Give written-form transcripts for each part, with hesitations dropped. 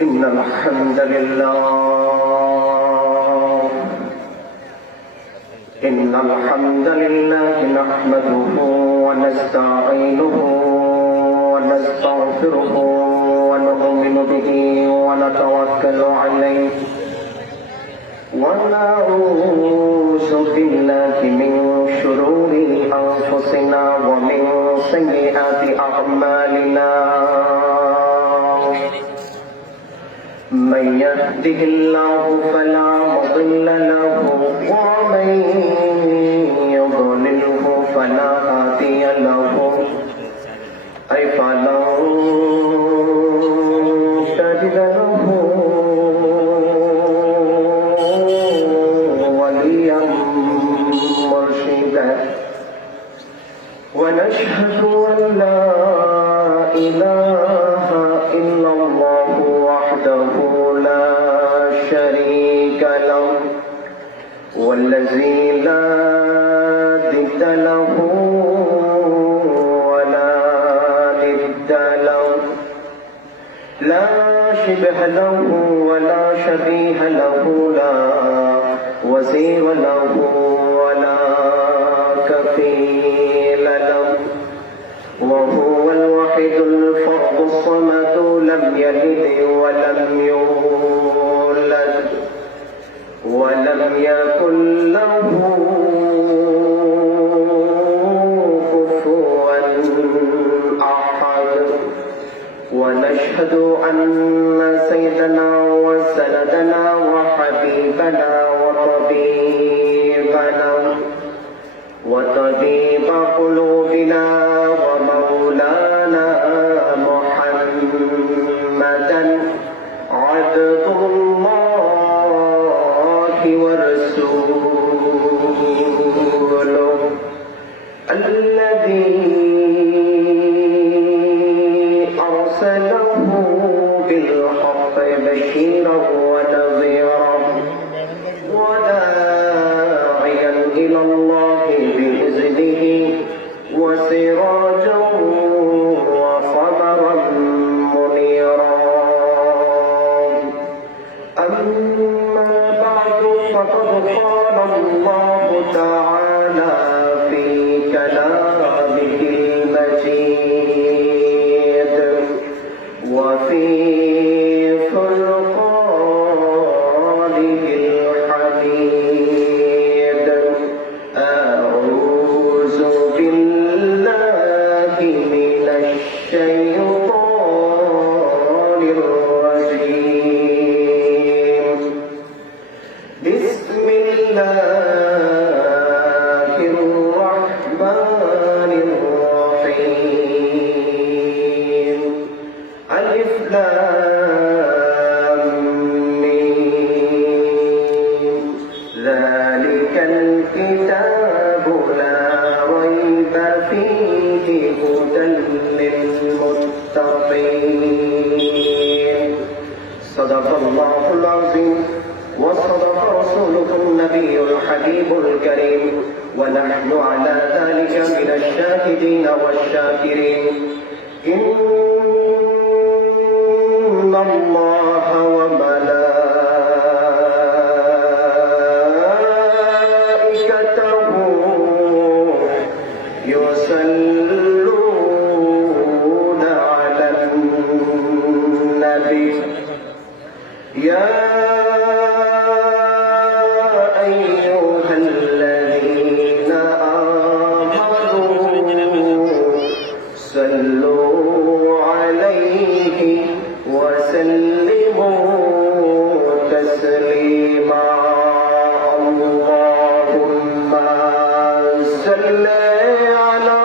إن الحمد لله نحمده ونستعينه ونستغفره ونؤمن به ونتوكل عليه ونعوذ بالله من شرور أنفسنا ومن سيئات أعمالنا من يهده الله فلا مضل له ومن يضلله فلا هادي له أي فلن تجد له وليا مرشدا ونشهد أن لا إله إلا الله وحده لا شريك له والذي لا ضد له ولا ند له لا شبه له ولا شبيه له لا وزير له ولا كفيل له وهو الوحيد الفرد الصمد لم يلد ولم يولد ولم يكن له كفوا أحد ونشهد أن سيدنا وسندنا وحبيبنا وطبيب قلوبنا ومولانا محمدا عبد الله ورسوله الذي أرسله بالحق بشيرا ونذيرا وداعيا إلى الله بإذنه وسراجا وقمرا منيرا أما بعد فقد قال الله تعالى في كلامه المجيد وفي فرقانه الحميد أعوذ بالله من الشيطان الرجيم بسم الله الرحمن الرحيم ألف لام ميم ذلك الكتاب لا ريب فيه هدى للمتقين صدق الله العظيم وصدق رسوله النبي الحبيب الكريم ونحن على ذلك من الشاهدين والشاكرين إن الله وملائكته يصلون على النبي يا أيها الذين آمنوا صلوا عليه وسلموا تسليما اللهم صل على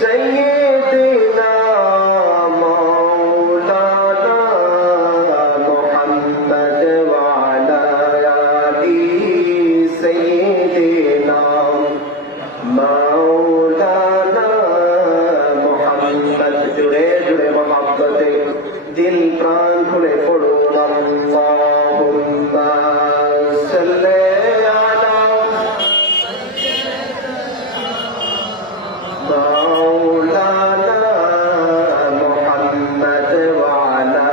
سيدنا مولانا محمد وعلى آل سيدنا مولانا محمد جڑے جڑے محبت دل پران کھلے پڑھو اللہم صلی علی مولانا محمد وعلى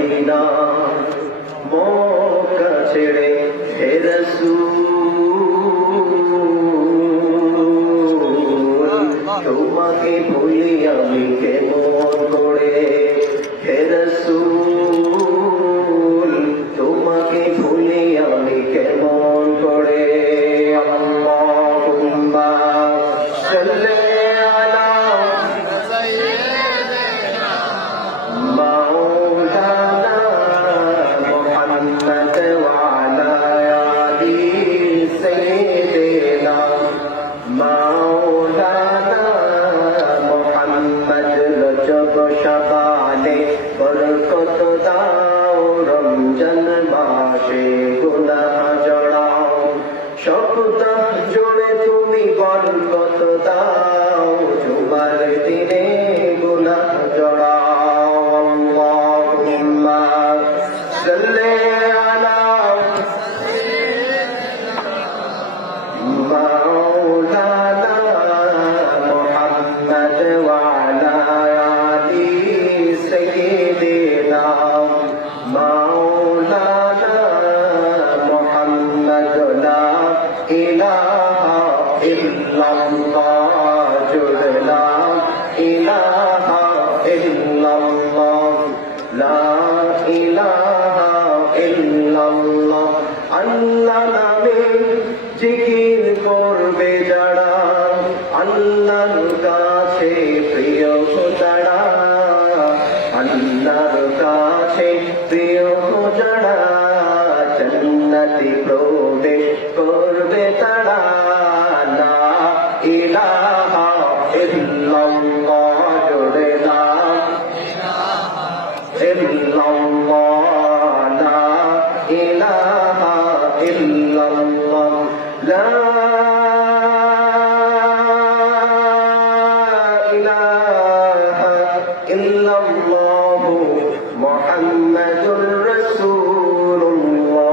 Medina Mecca ছেড়ে হে রাসূল তোমাকে ভুলি আমি কেমন করে হে রাসূল তোমাকে ভুলি আমি কেমন করে আল্লাহুম্মা সাল্লি আলা মাওলানা মুহাম্মদ ওয়া আলা আলি সাইয়্যিদিনা মাওলানা মুহাম্মদ রজব শাবানে বরকত দাও রমজান মাসে গুনাহ জড়াও সপ্তাহ জুড়ে তুমি বরকত দাও জুমার দিনে গুনাহ জড়াও আল্লাহুম্মা সাল্লি আলা মাওলানা মুহাম্মদ ওয়া আলা আলি সাইয়্যিদিনা মাওলানা মুহাম্মদ লা ইলাহা ইল্লাল্লাহ লা ইলাহা ইল্লাল্লাহ লা ইলাহা ইল্লাল্লাহ আল্লাহ নামে জিকির করবে যারা আল্লাহর কাছে প্রিয় যারা আল্লাহর কাছে প্রিয় যারা জান্নাতে প্রবেশ করবে তারা লা ইলাহা ইল্লাল্লাহ জোরে লা ইল্লাল্লাহ লা ইলাহা ইল্লাল্লাহ লা ইলাহা ইল্লাল্লাহ মুহাম্মাদুর রাসূলুল্লাহ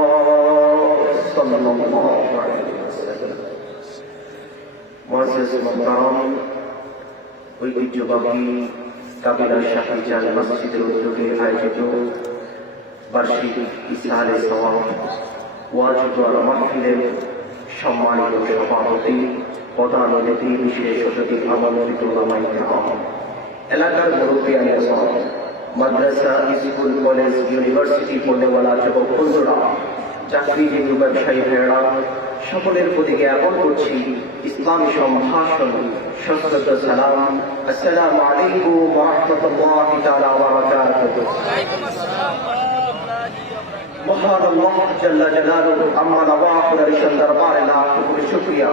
সাল্লাল্লাহু আলাইহি ওয়াসাল্লাম মুআজ্জাজ মুহতারাম ঐতিহ্যবাহী কাবিলা শাহী জাল মসজিদের উদ্যোগে আয়োজিত বার্ষিক ইসহারে সওয়াব ওয়াজ ওয়া মাহফিলের সম্মানিত সভাপতি প্রধান অতিথি বিশেষ অতিথি আমন্ত্রিত ওলামায়ে কেরাম এলাকার মুরব্বিয়ানে সব মাদ্রাসা স্কুল কলেজ ইউনিভার্সিটি পড়নেওয়ালা যুবক বন্ধুরা চাকরিজীবী ব্যবসায়ী ভাইয়েরা সকলের প্রতি জ্ঞাপন করছি ইসলামী সম্ভাষণ সশ্রদ্ধ সালাম আসসালামু আলাইকুম ওয়া রাহমাতুল্লাহি তাআলা ওয়া বারাকাতুহু মহান আল্লাহ জাল্লা জালালুহু আম্মা নওয়াফির রিশান দরবারে লাখ কোটি শুকরিয়া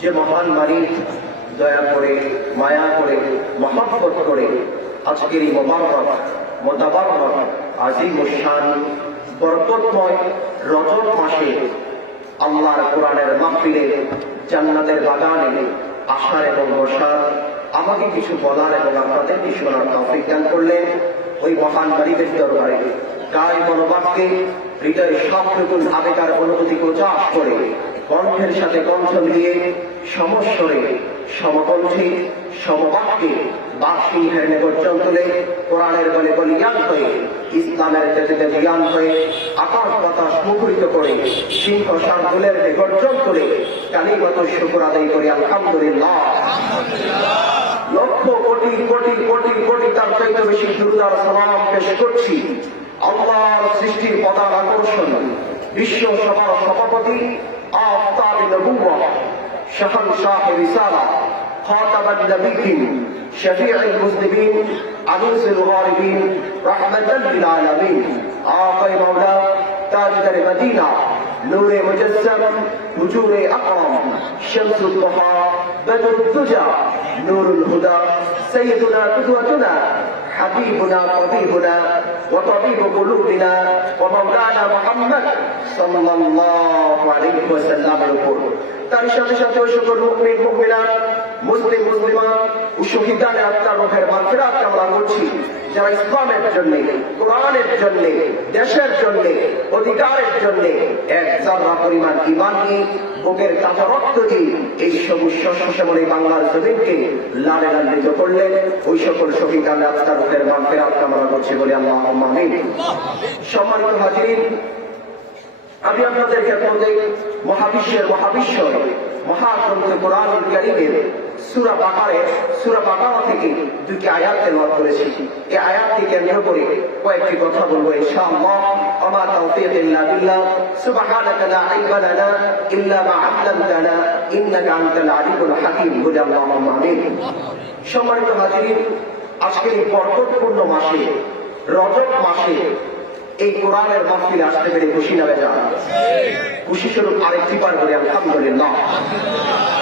যে মহান মালিক দয়া করে মায়া করে মহব্বত করে আজকের এই মোবারক মোতাবারক আজিম শান বরকতময় রজব মাসে আল্লাহর কোরআনের মাহফিলে জান্নাতের বাগানে আসার এবং বসার আমাকে কিছু বলার এবং আপনাদেরকে শোনার তৌফিক দান করলেন ওই মহান মালিকের দরবারে কায় মনোবাক্যে হৃদয়ের সবটুকুন আবেগার অনুভূতি প্রকাশ করে কণ্ঠের সাথে কণ্ঠ মিলিয়ে সমস্বরে সমকণ্ঠে সমবাক্যে বাকসিংহের গর্জন তুলে কোরআনের বলে বলিয়ান হয়ে ইসলামের তেজে জ্ঞান হয়ে আকাশ বাতাস মুখরিত করে সিংহ শার্দুলের গর্জন তুলে কালিমাত শুকর আদায় করে আলহামদুলিল্লাহ লক্ষ কোটি কোটি কোটি কোটি তার চাইতে বেশি দুরুদার সালাম পেশ করছি আল্লাহর সৃষ্টির প্রধান আকর্ষণ বিশ্ব সভার সভাপতি আফতাব নবুওয়াহ শাহনশাহ রিসালা خاتم النبيين شفيع المذنبين عروس الغاربين رحمة للعالمين آقا مولا تاجدر مدينة نور مجسم وجور أكرم شمس الضحى بدر الدجى نور الهدى سيدنا قدوتنا حبيبنا طبيبنا وطبيب قلوبنا ومولانا محمد صلى الله عليه وسلم الأخر তার সাথে সাথে ওই সকল মুমিন মুমিনাত মুসলিম মুসলিমাত ও শহীদানে আত্মার রূহের মাগফিরাত কামনা করছি যারা ইসলামের জন্য, কোরআনের জন্য, দেশের জন্য, অধিকারের জন্য এক জাররা পরিমাণ ঈমান নিয়ে বুকের কাঁচা রক্ত দিয়ে এই সবুজ শস্য শ্যামল এই বাংলার জমিনকে লাড়ে লাড়িত করলেন, ওই সকল শহীদ আল্লাহ আত্মার রূপের মাগফিরাত কামনা করছি বলে আল্লাহুম্মা আমিন। সম্মানিত হাজিরিন, আমি আপনাদের ক্ষেত্রে মহাবিশ্বের মহাবিশ্বয় মহাগ্রন্থ কোরআনুল কারীমের সূরা বাকারা থেকে দুটি আয়াত তেলাওয়াত করেছি। এই আয়াতকে কেন্দ্র করে কয়েকটি কথা বলবো ইনশাআল্লাহ। আমা তাওফীক ইল্লা বিল্লাহ, সুবহানাকা লা ইলমা লানা ইল্লা মা 'আল্লামতানা ইন্নাকা আনতাল আলিমুল হাকীম বলে আল্লাহুম্মা আমিন। সম্মানিত হাজিরিন, আজকে এই বরকতপূর্ণ মাসে, রজব মাসে এই কোরআনের মাহফিল আসতে পেরে খুশি না বেজার? খুশি স্বরূপ আরেকটি বার বলি আলহামদুলিল্লাহ।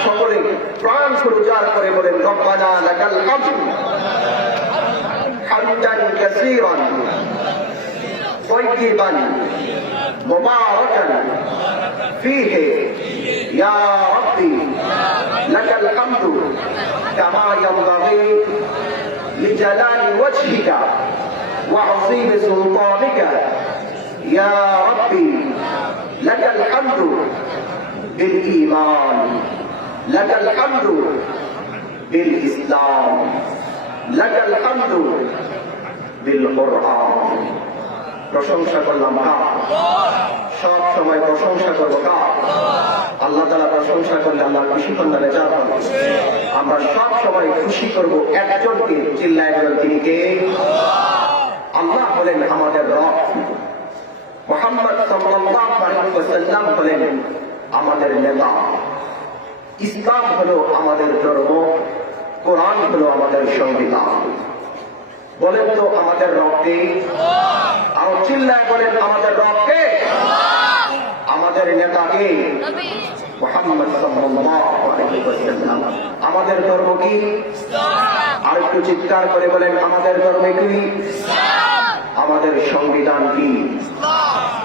সকলে প্রাণ করে উজাড় করে বলেন রব্বানা লাকাল হামদ হামদান কাসীরান তাইয়িবান মুবারাকান ফীহি ইয়া রাব্বি লাকাল হামদু কামা ইয়ানবাগি লিজালালি ওয়াজহিকা وعظيم سلطانك يا ربي لك الحمد بالإيمان لك الحمد بالإسلام لك الحمد بالقرآن। প্রশংসা করলাম কার? সব সময় প্রশংসা করবো কার? আল্লাহ তাআলা প্রশংসা করলে আল্লাহ খুশি করলে যা হবে। আমরা সব সময় খুশি করবো একজনকে, চিল্লায় বলেন তিনি কে? আল্লাহ হলেন আমাদের রব, মুহাম্মদ সাল্লাল্লাহু আলাইহি ওয়াসাল্লাম হলেন আমাদের নেতা, ইসলাম হলো আমাদের ধর্ম, কোরআন হলো আমাদের সংবিধান। বলেন তো আমাদের রব কে? আর চিল্লায় বলেন আমাদের রব কে? আমাদের নেতা কে? মুহাম্মদ সাল্লাল্লাহু আলাইহি ওয়াসাল্লাম। আমাদের ধর্ম কি? আর একটু চিৎকার করে বলেন আমাদের ধর্ম কি? আমাদের সংবিধান কি?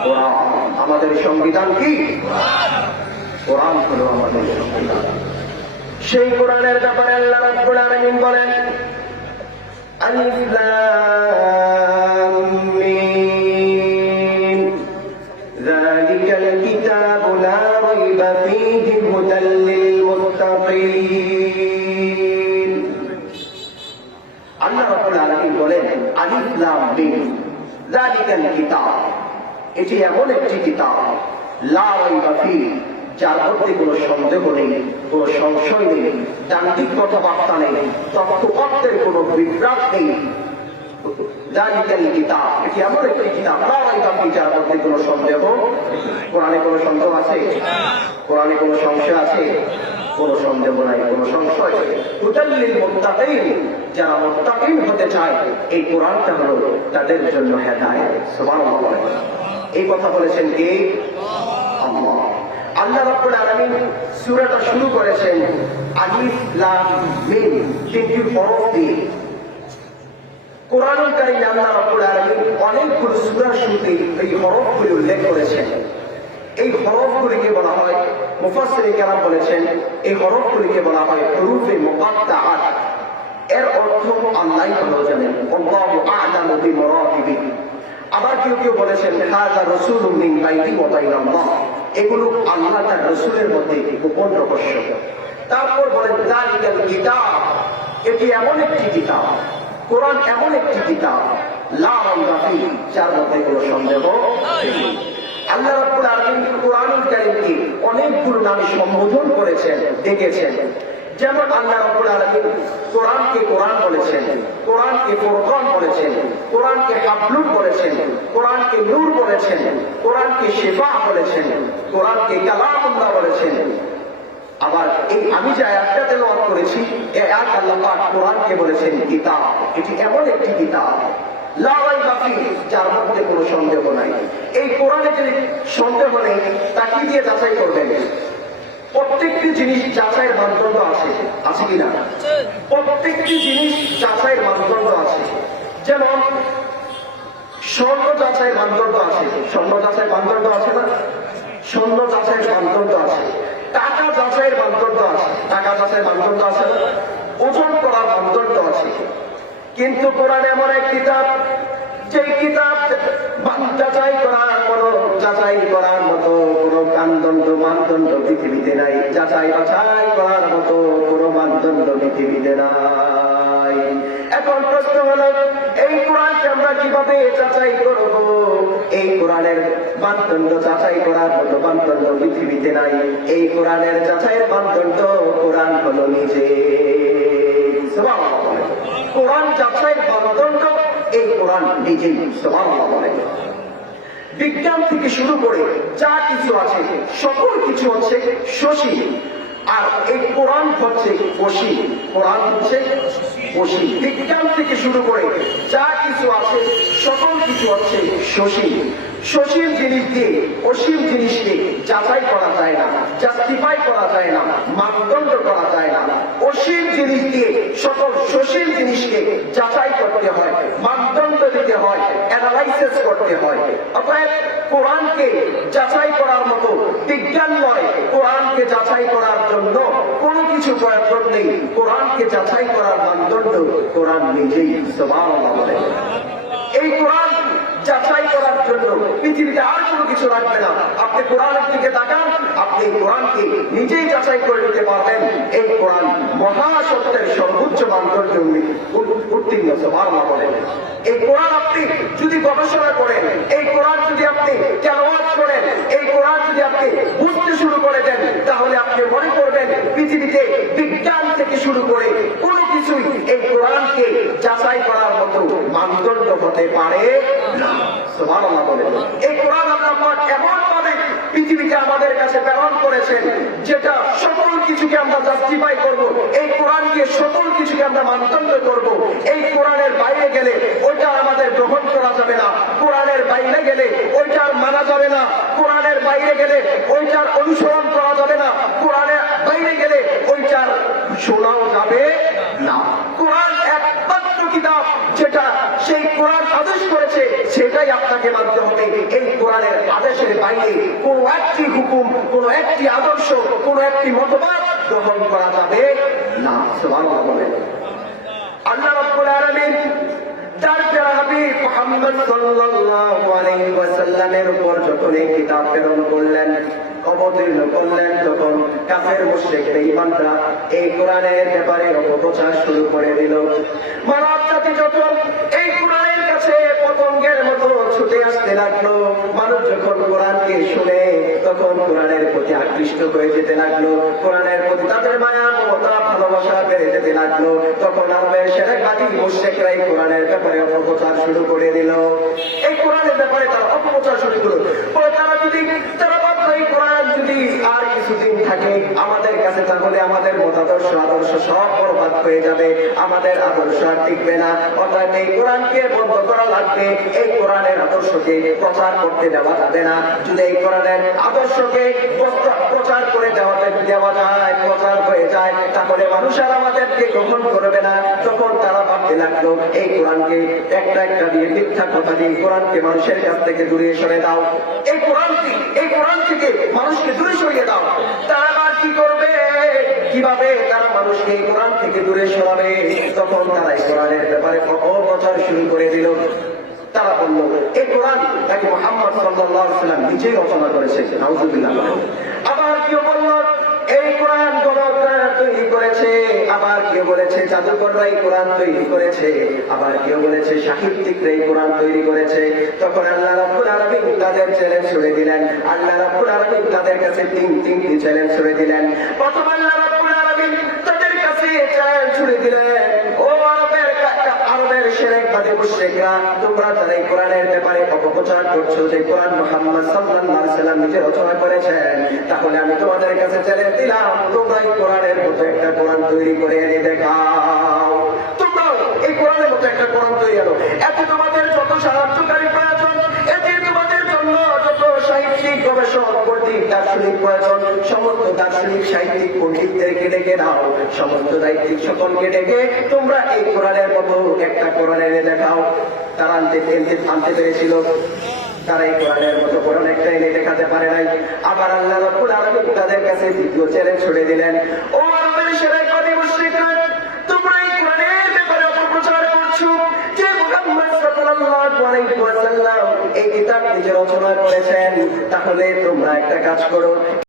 কোরআন। আমাদের সংবিধান কি? কোরআন হলো আমাদের সংবিধান। সেই কোরআনের ব্যাপারে আল্লাহ রাব্বুল আলামিন বলেন আলিফ লাম মিম যালিকাল কিতাবু লা রাইবা ফীহি হুদাল লিল মুত্তাকিন। আল্লাহ রাব্বুল আলামিন বলেন আলিফ লাম মিম যালিকাল কিতাব, এটি এমন একটি কিতাব লা রাইবা ফীহি, যার মধ্যে কোনো সন্দেহ নেই, কোনো সংশয় নেই, যান্ত্রিক কথাবার্তা নেই, তথ্যপত্রের কোনো বিভ্রাট নেই। যালিকাল কিতাব, এটি এমন একটি কিতাব লা রাইবা ফীহি, যার মধ্যে কোনো সন্দেহ। কোরআনে কোনো সন্দেহ আছে? কোরআনে কোনো সংশয় আছে? কোনো সন্দেহ নাই, কোনো সংশয়। হুদাল লিল মুত্তাকিন, যারা মুত্তাকিন হতে চায় এই কোরআনটা হলো তাদের জন্য হেদায়েত। সুবহানাল্লাহ। এই কথা বলেছেন কে? আল্লাহ। আল্লাহ রাব্বুল আলামিন সূরাটা শুরু করেছেন আলিফ লাম মিম, তিনটি হরফ দিয়ে। কোরআনুল কারীমে আল্লাহ রাব্বুল আলামিন অনেকগুলো সূরার শুরুতে এই হরফগুলি উল্লেখ করেছেন। এই হরফগুলিকে বলা হয়, মুফাসসিরিন কেরাম বলেছেন এই হরফগুলিকে বলা হয় হুরুফে মুকাত্তাআত। এর অর্থ আল্লাহই ভালো জানেন, আল্লাহু আ'লামু বিমুরাদিহি। আবার কেউ কেউ বলেছেন হাযা রাসূলুম মিন বাইনি ওয়া বাইনাল্লাহ, এগুলো আল্লাহ তার রাসূলের মধ্যে গোপন রহস্য। তারপর বলেন যালিকাল কিতাব, এটি এমন একটি কিতাব, কোরআন এমন একটি কিতাব লা রাইবা ফীহি, যার মধ্যে কোনো সন্দেহ নেই। আল্লাহ রাব্বুল আলামিন কোরআনুল কারীমকে অনেকগুলো নামে সম্বোধন করেছেন, ডেকেছেন। যেমন আল্লাহ রাব্বুল আলামিন কোরআনকে কোরআন বলেছেন, কোরআনকে ফুরকান বলেছেন, কোরআনকে হাবলুন বলেছেন, কোরআনকে নূর বলেছেন, কোরআনকে শিফা বলেছেন, কোরআনকে কালামুল্লাহ বলেছেন। আবার এই আমি যে আয়াতটা তেলাওয়াত করেছি, এই আয়াত আল্লাহ পাক কোরআনকে বলেছেন কিতাব, এটি এমন একটি কিতাব লা রাইবা ফীহি, যার মধ্যে কোনো সন্দেহ নাই। এই কোরআনে যে সন্দেহ নেই তা কি দিয়ে যাচাই করবেন? প্রত্যেকটি জিনিস যাচাইয়ের মানদণ্ড আছে, আছে কিনা? প্রত্যেকটি জিনিস যাচাইয়ের মানদণ্ড আছে। যেমন স্বর্ণ যাচাইয়ের মানদণ্ড আছে, স্বর্ণ যাচাইয়ের মানদণ্ড আছে না? স্বর্ণ যাচাইয়ের মানদণ্ড আছে। টাকা যাচাইয়ের মানদণ্ড আছে, টাকা যাচাইয়ের মানদণ্ড আছে না? ওজন করার মানদণ্ড আছে। কিন্তু কোরআন এমন এক কিতাব, যে কিতাব যাচাই করার মতো কোনো মানদণ্ড পৃথিবীতে নাই। যাচাই বাছাই করার মতো কোনো মানদণ্ড পৃথিবীতে নাই। এখন প্রশ্ন হলো, এই কোরআনকে আমরা কিভাবে যাচাই করব? এই কোরআনের মানদণ্ড যাচাই করার মতো মানদণ্ড পৃথিবীতে নাই। এই কোরআনের যাচাইয়ের মানদণ্ড কোরআন হলো নিজে। কোরআন যাচাইয়ের মানদণ্ড এই কোরআন নিজেই। সুবহানাল্লাহ বলেন। বিজ্ঞান থেকে শুরু করে যা কিছু আছে সকল কিছু হচ্ছে শশী, আর এই কোরআন হচ্ছে বশী। কোরআন হচ্ছে বশী। বিজ্ঞান থেকে শুরু করে যা কিছু আছে সকল কিছু হচ্ছে শশী। সসীম জিনিস দিয়ে অসীম জিনিসকে যাচাই করা যায় না, জাস্টিফাই করা যায় না, মানদণ্ড করা যায় না। অসীম জিনিস দিয়ে সকল সসীম জিনিসকে যাচাই করতে হয়, মানদণ্ড দিতে হয়, অ্যানালাইসিস করতে হয়। অতএব কোরআনকে যাচাই করার মতো বিজ্ঞান নয়, কোরআনকে যাচাই করার জন্য কোনো কিছু প্রয়োজন নেই। কোরআনকে যাচাই করার মানদণ্ড কোরআন নিজেই। সুবহানাল্লাহ বলেন। এই কোরআন যাচাই করার জন্য পৃথিবীতে আর কোনো কিছু লাগবে না। আপনি কোরআনের দিকে তাকান, আপনি কোরআনকে নিজেই যাচাই করে নিতে পারবেন। এই কোরআন মহাসত্যের সর্বোচ্চ মানদণ্ড উত্তীর্ণ। সুবহানাল্লাহ বলেন। এই কোরআন আপনি যদি গবেষণা করেন, এই কোরআন যদি আপনি তেলাওয়াত করেন, এই কোরআন যদি আপনি বুঝতে শুরু করে দেন, তাহলে আপনি মনে করবেন পৃথিবীতে বিজ্ঞান থেকে শুরু করে কোনো কিছুই এই কোরআনকে যাচাই করার মতো মানদণ্ড হতে পারে না। সুবহানাল্লাহ বলেন। এই কোরআন আল্লাহ এমন ভাবে পৃথিবীতে আমাদের কাছে প্রেরণ করেছেন, যেটা সকল কিছুকে আমরা জাস্টিফাই করব। এই কোরআনকে সকল কিছুকে আমরা মানদণ্ড করব। এই কোরআনের বাইরে গেলে ওইটা আমাদের গ্রহণ করা যাবে না, কোরআনের বাইরে গেলে ওইটার মানা যাবে না, কোরআনের বাইরে গেলে ওইটার অনুসরণ করা যাবে না, কোরআনের বাইরে গেলে ওইটার শোনাও যাবে না। কোরআন একমাত্র কিতাব যেটা সেই কোরআন আদেশ করেছে সেটাই আপনাকে মানতে হবে। এই কোরআনের আদেশের বাইরে কোন একটি হুকুম, কোন একটি আদর্শ, কোন একটি মতবাদ গ্রহণ করা যাবে না। সুবহানাল্লাহ বলেন। আল্লাহ রাব্বুল আলামিন তার প্রিয় হাবিব মুহাম্মদ সাল্লাল্লাহু আলাইহি ওয়াসাল্লামের উপর যখন এই কিতাব প্রেরণ করলেন, অবতীর্ণ করলেন, তখন কাফের মুশরিক বেঈমানরা এই কোরআনের ব্যাপারে অপপ্রচার শুরু করে দিল। মানব জাতি যখন এই কোরআনের কাছে পতঙ্গের মতো ছুটে আসতে লাগলো, মানুষ যখন কোরআনকে শুনে তখন কোরআনের প্রতি আকৃষ্ট হয়ে যেতে লাগলো, কোরআনের প্রতি তাদের মায়া মমতা ভালোবাসা বেড়ে যেতে লাগলো। তখন আরবের সেরেকাতি মুশরিকরা এই কোরআনের ব্যাপারে অপপ্রচার শুরু করে দিল। এই কোরআনের ব্যাপারে তারা অপপ্রচার শুরু করলো। তারা ভাবলো এই কোরআন যদি আর কিছুদিন থাকে আমাদের কাছে, তাহলে আমাদের মতাদর্শ আদর্শ সব বরবাদ হয়ে যাবে, আমাদের আদর্শ আর টিকবে না। অর্থাৎ এই কোরআনকে বন্ধ করা লাগবে, এই কোরআনের আদর্শকে প্রচার করতে দেওয়া যাবে না। যদি এই কোরআনের আদর্শকে প্রচার করে দেওয়া যায়, প্রচার হয়ে যায়, তাহলে মানুষ আর আমাদেরকে গ্রহণ করবে না। তখন তারা ভাবতে লাগলো এই কোরআনকে একটা একটা দিয়ে মিথ্যা কথা দিয়ে কোরআনকে মানুষের কাছ থেকে দূরে সরে দাও, এই কোরআন থেকে মানুষকে দূরে সরিয়ে দাও। তারা আবার কি করবে, কিভাবে তারা মানুষকে এই কোরআন থেকে দূরে সরাবে? তখন তারা এই কোরআনের ব্যাপারে অপপ্রচার শুরু করে দিল। তারা বলল এই কোরআন নাকি মুহাম্মদ সাল্লাল্লাহু আলাইহি ওয়াসাল্লাম নিজেই রচনা করেছে। নাউযুবিল্লাহ। আবার কেউ বলল এই কোরআন গণকরা তৈরি করেছে, আবার কেউ বলেছে জাদুকররা এই কোরআন তৈরি করেছে, আবার কেউ বলেছে সাহিত্যিকরা এই কোরআন তৈরি করেছে। তখন আল্লাহ রাব্বুল আলামিন তাদের চ্যালেঞ্জ ছুড়ে দিলেন। আল্লাহ রাব্বুল আলামিন তাদের কাছে তিনটি চ্যালেঞ্জ ছুড়ে দিলেন। প্রথম আল্লাহ রাব্বুল আলামিন তাদের কাছে চ্যালেঞ্জ ছুড়ে দিলেন, ও আরবের শিরকবাদী মুশরিকরা, তোমরা যারা এই কোরআনের ব্যাপারে অপপ্রচার করছো যে কোরআন মুহাম্মদ সাল্লাল্লাহু আলাইহি ওয়াসাল্লাম নিজে রচনা করেছেন, তাহলে আমি তোমাদের কাছে চ্যালেঞ্জ দিলাম, তোমরা এই কোরআনের মতো একটা কোরআন তৈরি করে এনে দেখাও। তোমরাও এই কোরআনের মতো একটা কোরআন তৈরি করো। এতে তোমাদের যত সাহায্যকারী প্রয়োজন, এতে তোমাদের জন্য যত সাহিত্যিক গবেষক পণ্ডিত দার্শনিক প্রয়োজন, সমস্ত দার্শনিক সাহিত্যিক পণ্ডিতদেরকে ডেকে দাও, সমস্ত দায়িত্বিক সকলকে ডেকে তোমরা এই কোরআনের মতো একটা কোরআন এনে দেখাও। তারা আনতে পেরেছিল, তারা এই কোরআনের মতো কোরআন একটা এনে দেখাতে পারে নাই। আবার আল্লাহ রাব্বুল আলামিন তাদের কাছে দ্বিতীয় চ্যালেঞ্জ ছুড়ে দিলেন, ও আরবের শিরকবাদী মুশরিকরা, তোমরা এই কোরআনের ব্যাপারে অপপ্রচার করছো, আলাইহি ওয়াসাল্লাম এই কিতাব নিজে রচনা করেছেন। তাহলে তোমরা একটা কাজ করো,